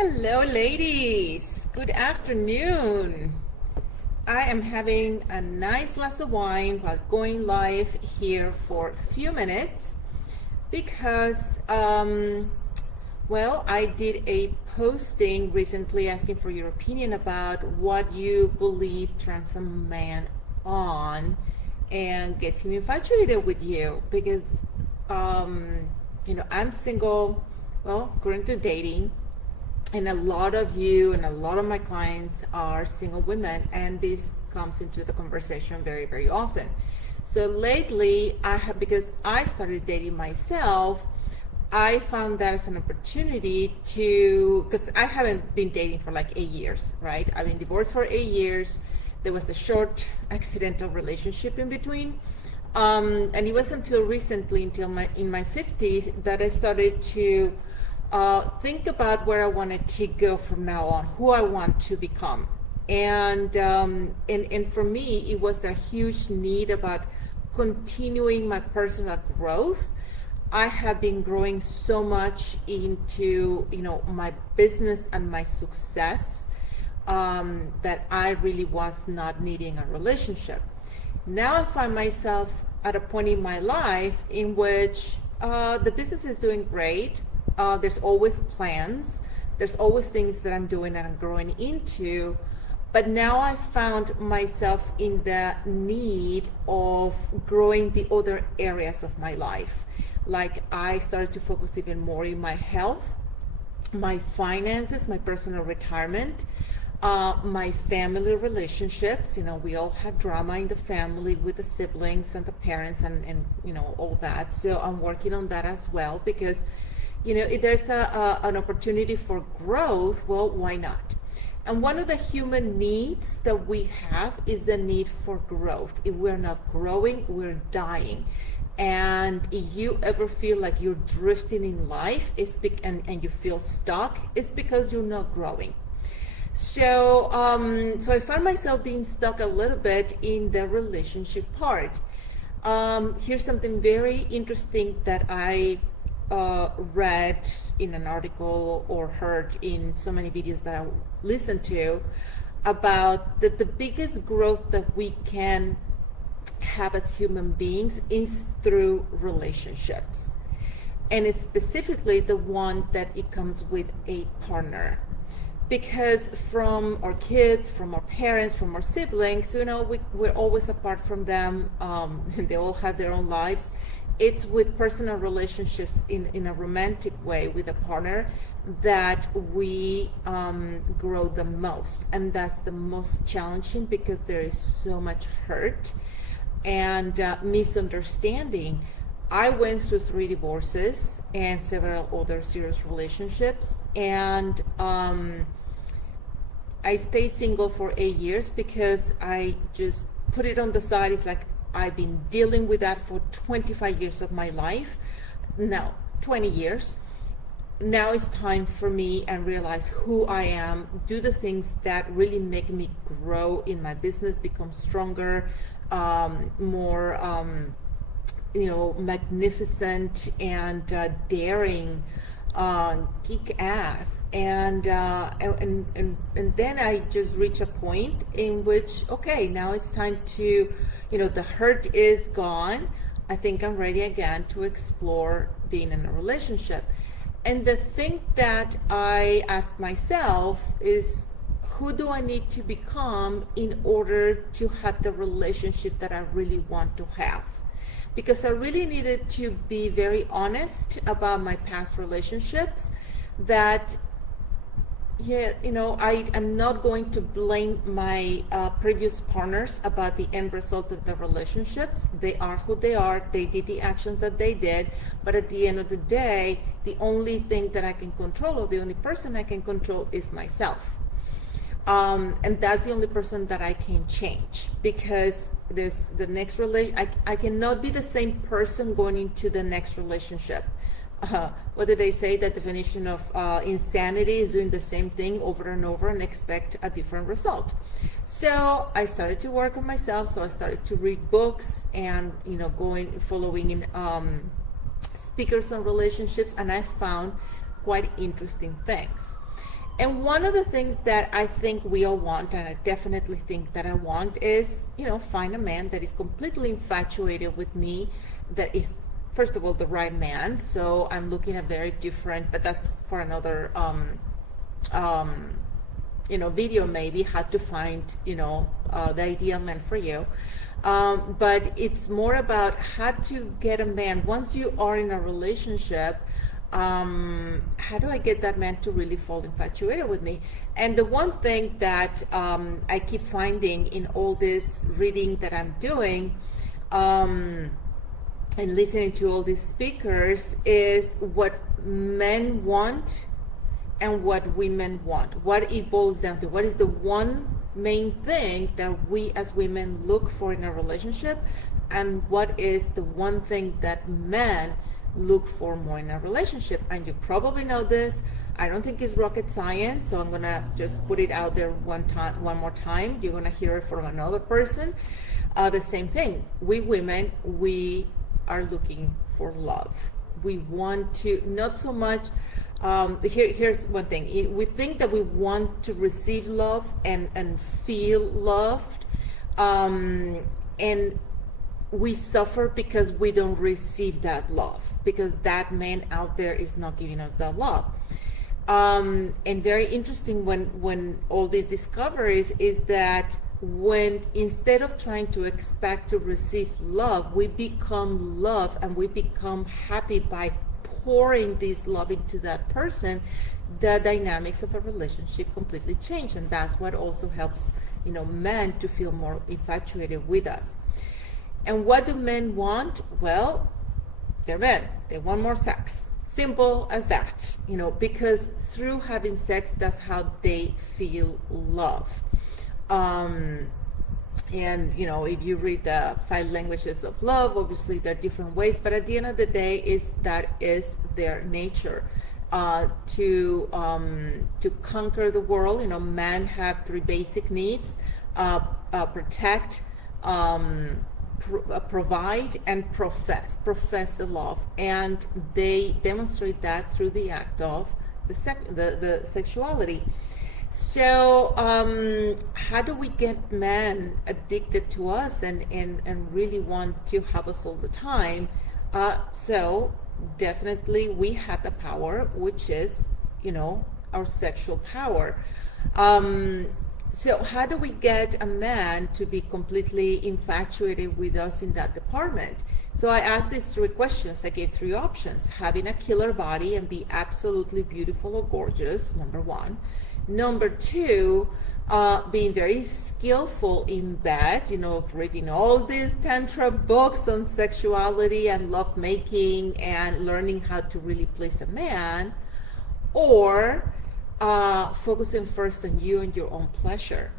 Hello, ladies. Good afternoon. I am having a nice glass of wine while going live here for a few minutes because, I did a posting recently asking for your opinion about what you believe turns a man on and gets him infatuated with you because, I'm single, currently dating. And a lot of you and a lot of my clients are single women, and this comes into the conversation very, very often. So lately, because I started dating myself, I found that as an opportunity because I haven't been dating for like 8 years, right? I've been divorced for 8 years. There was a short accidental relationship in between. And it wasn't until recently, in my 50s, that I started to think about where I wanted to go from now on, who I want to become. And for me, it was a huge need about continuing my personal growth. I have been growing so much into, my business and my success that I really was not needing a relationship. Now I find myself at a point in my life in which the business is doing great. There's always plans. There's always things that I'm doing and I'm growing into. But now I found myself in the need of growing the other areas of my life. Like I started to focus even more in my health, my finances, my personal retirement, my family relationships. We all have drama in the family with the siblings and the parents and all that. So I'm working on that as well because if there's an opportunity for growth, well, why not? And one of the human needs that we have is the need for growth. If we're not growing, we're dying. And if you ever feel like you're drifting in life and you feel stuck, it's because you're not growing. So I found myself being stuck a little bit in the relationship part. Here's something very interesting that I read in an article or heard in so many videos that I listened to about that the biggest growth that we can have as human beings is through relationships, and it's specifically the one that it comes with a partner. Because from our kids, from our parents, from our siblings, we're always apart from them. They all have their own lives. It's with personal relationships in a romantic way with a partner that we grow the most. And that's the most challenging because there is so much hurt and misunderstanding. I went through 3 divorces and several other serious relationships. And I stayed single for 8 years because I just put it on the side. It's like, I've been dealing with that for 25 years of my life. No, 20 years. Now it's time for me and realize who I am, do the things that really make me grow in my business, become stronger, more, magnificent and daring, kick ass. And then I just reach a point in which, okay, now it's time to, the hurt is gone. I think I'm ready again to explore being in a relationship. And the thing that I ask myself is, who do I need to become in order to have the relationship that I really want to have? Because I really needed to be very honest about my past relationships, that I am not going to blame my previous partners about the end result of the relationships. They are who they are. They did the actions that they did. But at the end of the day, the only thing that I can control, or the only person I can control, is myself. And that's the only person that I can change, because there's the next I cannot be the same person going into the next relationship. What do they say? The definition of insanity is doing the same thing over and over and expect a different result. So I started to work on myself. So I started to read books and following speakers on relationships, and I found quite interesting things. And one of the things that I think we all want, and I definitely think that I want, is, find a man that is completely infatuated with me, that is, first of all, the right man. So I'm looking at very different, but that's for another, video maybe, how to find, the ideal man for you. But it's more about how to get a man, once you are in a relationship, how do I get that man to really fall infatuated with me? And the one thing that I keep finding in all this reading that I'm doing, and listening to all these speakers, is what men want and what women want. What it boils down to. What is the one main thing that we as women look for in a relationship, and what is the one thing that men look for more in a relationship? And you probably know this. I don't think it's rocket science, so I'm gonna just put it out there one more time. You're gonna hear it from another person. The same thing. We women, we are looking for love. We want to, not so much, here's one thing. We think that we want to receive love and feel loved, and we suffer because we don't receive that love, because that man out there is not giving us that love. And very interesting when all these discoveries is that when, instead of trying to expect to receive love, we become love and we become happy by pouring this love into that person, the dynamics of a relationship completely change. And that's what also helps, men to feel more infatuated with us. And what do men want? Well, they're men. They want more sex. Simple as that, because through having sex, that's how they feel love. And, if you read the 5 languages of love, obviously there are different ways, but at the end of the day, that is their nature. To conquer the world, men have 3 basic needs: protect, provide, and profess the love, and they demonstrate that through the act of the sexuality. So how do we get men addicted to us and really want to have us all the time? So definitely we have the power, which is, our sexual power. So how do we get a man to be completely infatuated with us in that department? So I asked these 3 questions. I gave 3 options. Having a killer body and be absolutely beautiful or gorgeous, number 1. Number 2, being very skillful in bed, reading all these tantra books on sexuality and love making and learning how to really please a man. Or focusing first on you and your own pleasure.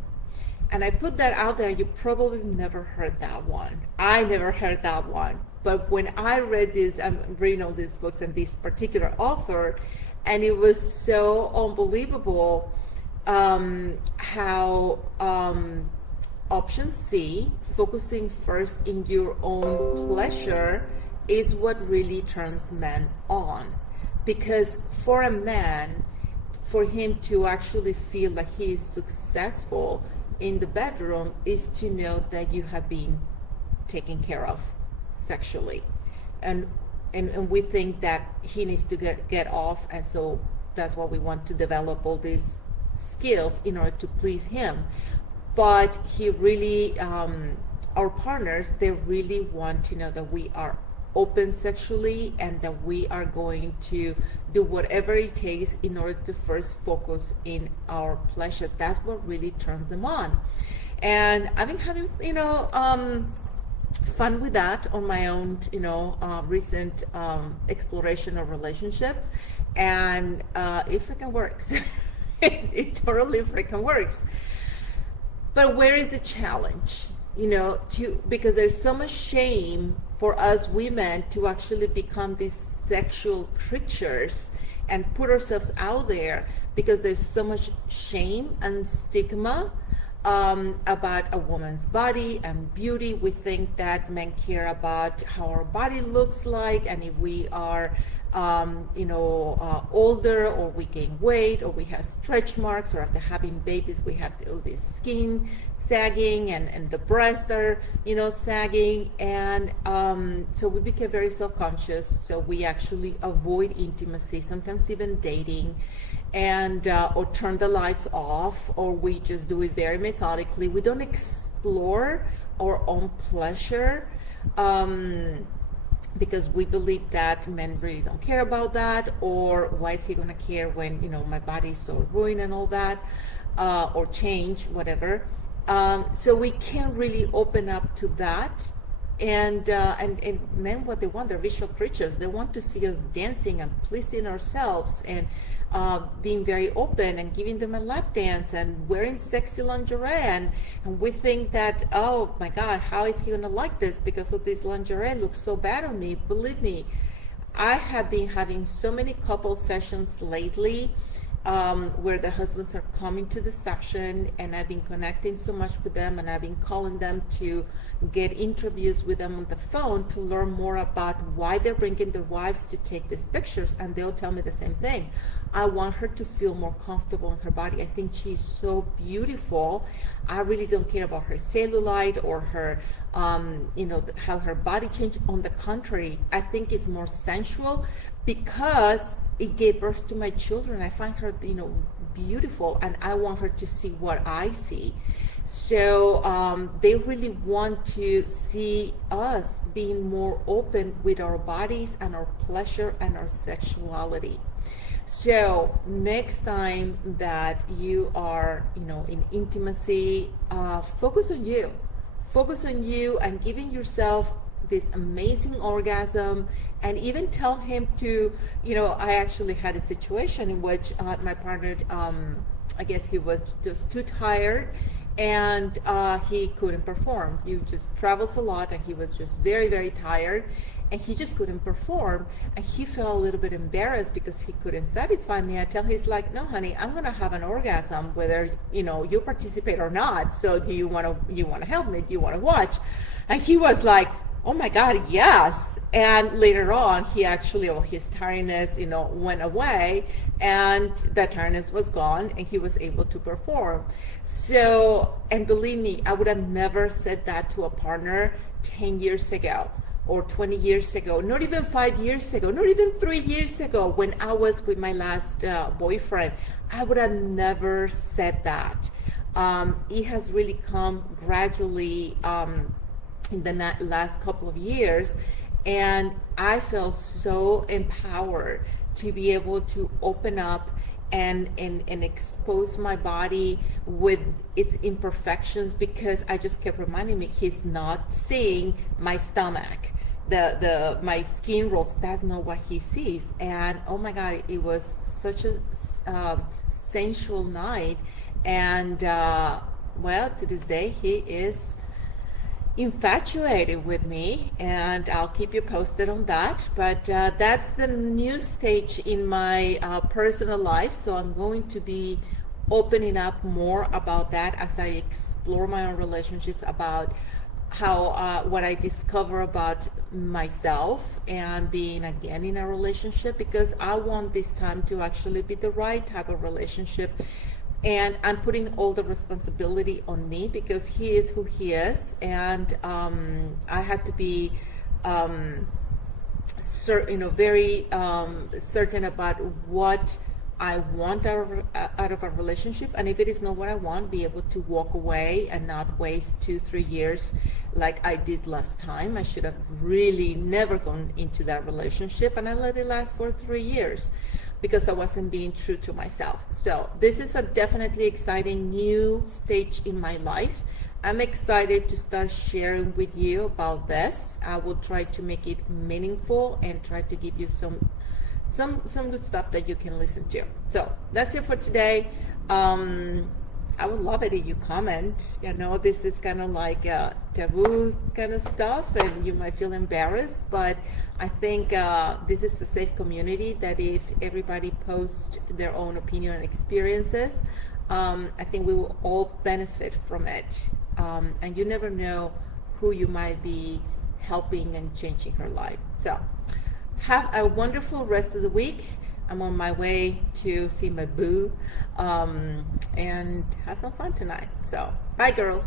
And I put that out there. You probably never heard that one. I never heard that one. But when I read this, I'm reading all these books and this particular author, and it was so unbelievable how option C, focusing first in your own pleasure, is what really turns men on. Because for a man, for him to actually feel like he is successful in the bedroom, is to know that you have been taken care of sexually. And we think that he needs to get off, and so that's why we want to develop all these skills in order to please him. But he really, our partners, they really want to know that we are open sexually and that we are going to do whatever it takes in order to first focus in our pleasure. That's what really turns them on. And I've been having, fun with that on my own, recent exploration of relationships, and it freaking works. It totally freaking works. But where is the challenge? Because there's so much shame for us women to actually become these sexual creatures and put ourselves out there, because there's so much shame and stigma about a woman's body and beauty. We think that men care about how our body looks like, and if we are older, or we gain weight, or we have stretch marks, or after having babies we have all this skin sagging, and the breasts are sagging, and so we became very self-conscious. So we actually avoid intimacy, sometimes even dating, and or turn the lights off, or we just do it very methodically. We don't explore our own pleasure, because we believe that men really don't care about that, or why is he going to care when my body is so ruined and all that, or change, whatever. So we can't really open up to that. And men, what they want, they're visual creatures. They want to see us dancing and pleasing ourselves, and being very open, and giving them a lap dance, and wearing sexy lingerie, and we think that, oh my God, how is he gonna like this because of this lingerie looks so bad on me. Believe me, I have been having so many couple sessions lately, where the husbands are coming to the session, and I've been connecting so much with them, and I've been calling them to get interviews with them on the phone to learn more about why they're bringing their wives to take these pictures, and they'll tell me the same thing. I want her to feel more comfortable in her body. I think she's so beautiful. I really don't care about her cellulite or her how her body changed. On the contrary, I think it's more sensual because it gave birth to my children. I find her, beautiful, and I want her to see what I see. So they really want to see us being more open with our bodies and our pleasure and our sexuality. So next time that you are, in intimacy, focus on you. Focus on you and giving yourself this amazing orgasm, and even tell him to, I actually had a situation in which my partner, I guess he was just too tired, and he couldn't perform. He just travels a lot, and he was just very, very tired, and he just couldn't perform, and he felt a little bit embarrassed because he couldn't satisfy me. I tell him, he's like, no honey, I'm gonna have an orgasm whether you participate or not, so do you want to help me, do you want to watch? And he was like, oh my God, yes. And later on, he actually, his tiredness, went away, and that tiredness was gone, and he was able to perform. So, and believe me, I would have never said that to a partner 10 years ago, or 20 years ago, not even 5 years ago, not even 3 years ago, when I was with my last boyfriend. I would have never said that. It has really come gradually in the last couple of years, and I feel so empowered to be able to open up and expose my body with its imperfections, because I just kept reminding me, he's not seeing my stomach, my skin rolls. That's not what he sees. And oh my God, it was such a sensual night, and well, to this day he is infatuated with me, and I'll keep you posted on that. But that's the new stage in my personal life, so I'm going to be opening up more about that as I explore my own relationships, about how what I discover about myself and being again in a relationship, because I want this time to actually be the right type of relationship. And I'm putting all the responsibility on me, because he is who he is, and I had to be very certain about what I want out of a relationship, and if it is not what I want, be able to walk away and not waste 2-3 years like I did last time. I should have really never gone into that relationship, and I let it last for 3 years because I wasn't being true to myself. So this is a definitely exciting new stage in my life. I'm excited to start sharing with you about this. I will try to make it meaningful and try to give you some good stuff that you can listen to. So that's it for today. I would love it if you comment. This is kind of like taboo kind of stuff, and you might feel embarrassed, but I think this is a safe community that if everybody posts their own opinion and experiences, I think we will all benefit from it. And you never know who you might be helping and changing her life. So Have a wonderful rest of the week. I'm on my way to see my boo, and have some fun tonight. So, bye, girls.